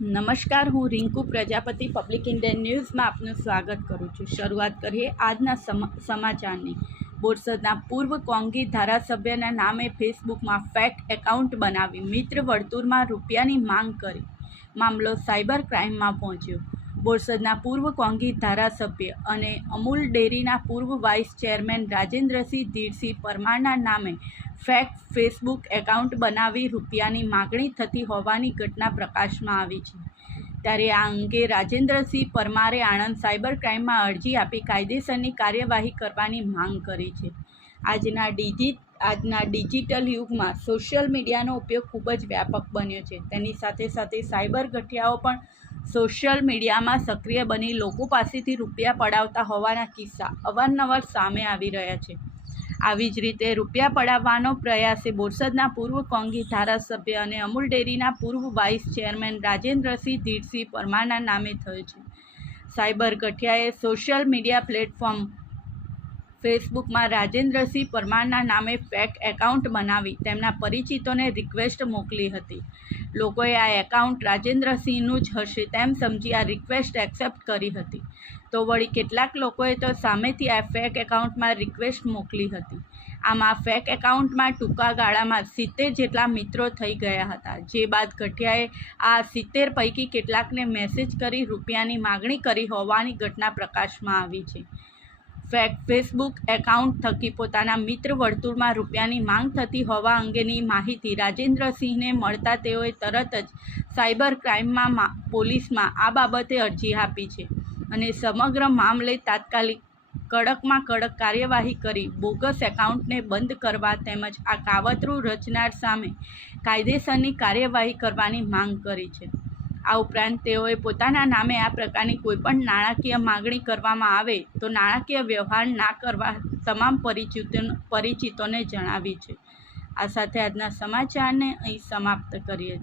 નમસ્કાર, હું Rinku Prajapati public Indian ન્યૂઝમાં આપનું સ્વાગત કરું છું। શરૂઆત કરીએ આજના સમાચારની। બોરસદના પૂર્વ કોંગી ધારાસભ્યના નામે ફેસબુકમાં ફેક એકાઉન્ટ બનાવી મિત્ર વર્તુળમાં રૂપિયાની માંગ કરી। મામલો સાયબર ક્રાઇમમાં પહોંચ્યો। બોરસદના પૂર્વ કોંગી ધારાસભ્ય અને અમૂલ ડેરીના પૂર્વ વાઇસ ચેરમેન રાજેન્દ્રસિંહ ધીરસિંહ પરમારના નામે ફેક ફેસબુક એકાઉન્ટ બનાવી રૂપિયાની માગણી થતી હોવાની ઘટના પ્રકાશમાં આવી છે। ત્યારે આ અંગે રાજેન્દ્રસિંહ પરમારે આણંદ સાયબર ક્રાઇમમાં અરજી આપી કાયદેસરની કાર્યવાહી કરવાની માંગ કરી છે। આજના ડિજિટલ યુગમાં સોશિયલ મીડિયાનો ઉપયોગ ખૂબ જ વ્યાપક બન્યો છે। તેની સાથે સાથે સાયબર ગઠિયાઓ પણ સોશિયલ મીડિયામાં સક્રિય બની લોકો પાસેથી રૂપિયા પડાવતા હોવાના કિસ્સા અવારનવાર સામે આવી રહ્યા છે। આવી જ રીતે રૂપિયા પડાવવાનો પ્રયાસે બોરસદના પૂર્વ કોંગી ધારાસભ્ય અને અમૂલ ડેરીના પૂર્વ વાઇસ ચેરમેન રાજેન્દ્રસિંહ ધીરસિંહ પરમારના નામે થયો છે। સાયબર ગઠિયાએ સોશિયલ મીડિયા પ્લેટફોર્મ ફેસબુકમાં રાજેન્દ્રસિંહ પરમારના નામે ફેક એકાઉન્ટ બનાવી તેમના પરિચિતોને રિક્વેસ્ટ મોકલી હતી। લોકોએ આ એકાઉન્ટ રાજેન્દ્રસિંહનું જ હશે તેમ સમજી આ રિક્વેસ્ટ એક્સેપ્ટ કરી હતી, તો વળી કેટલાક લોકોએ તો સામેથી આ ફેક એકાઉન્ટમાં રિક્વેસ્ટ મોકલી હતી। આમ આ ફેક એકાઉન્ટમાં ટૂંકા ગાળામાં 70 જેટલા મિત્રો થઈ ગયા હતા, જે બાદ ગઠિયાએ આ 70 પૈકી કેટલાકને મેસેજ કરી રૂપિયાની માગણી કરી હોવાની ઘટના પ્રકાશમાં આવી છે। ફેક ફેસબુક એકાઉન્ટ થકી પોતાના મિત્ર વર્તુળમાં રૂપિયાની માંગ થતી હોવા અંગેની માહિતી રાજેન્દ્રસિંહને મળતા તેઓએ તરત જ સાયબર ક્રાઇમમાં પોલીસમાં આ બાબતે અરજી આપી છે અને સમગ્ર મામલે તાત્કાલિક કડકમાં કડક કાર્યવાહી કરી બોગસ એકાઉન્ટને બંધ કરવા તેમજ આ કાવતરું રચનાર સામે કાયદેસરની કાર્યવાહી કરવાની માંગ કરી છે। આ ઉપરાંત તેઓએ પોતાના નામે આ પ્રકારની કોઈપણ નાણાકીય માગણી કરવામાં આવે તો નાણાકીય વ્યવહાર ના કરવા તમામ પરિચિતોને જણાવી છે। આ સાથે આજના સમાચારને અહીં સમાપ્ત કરીએ છીએ।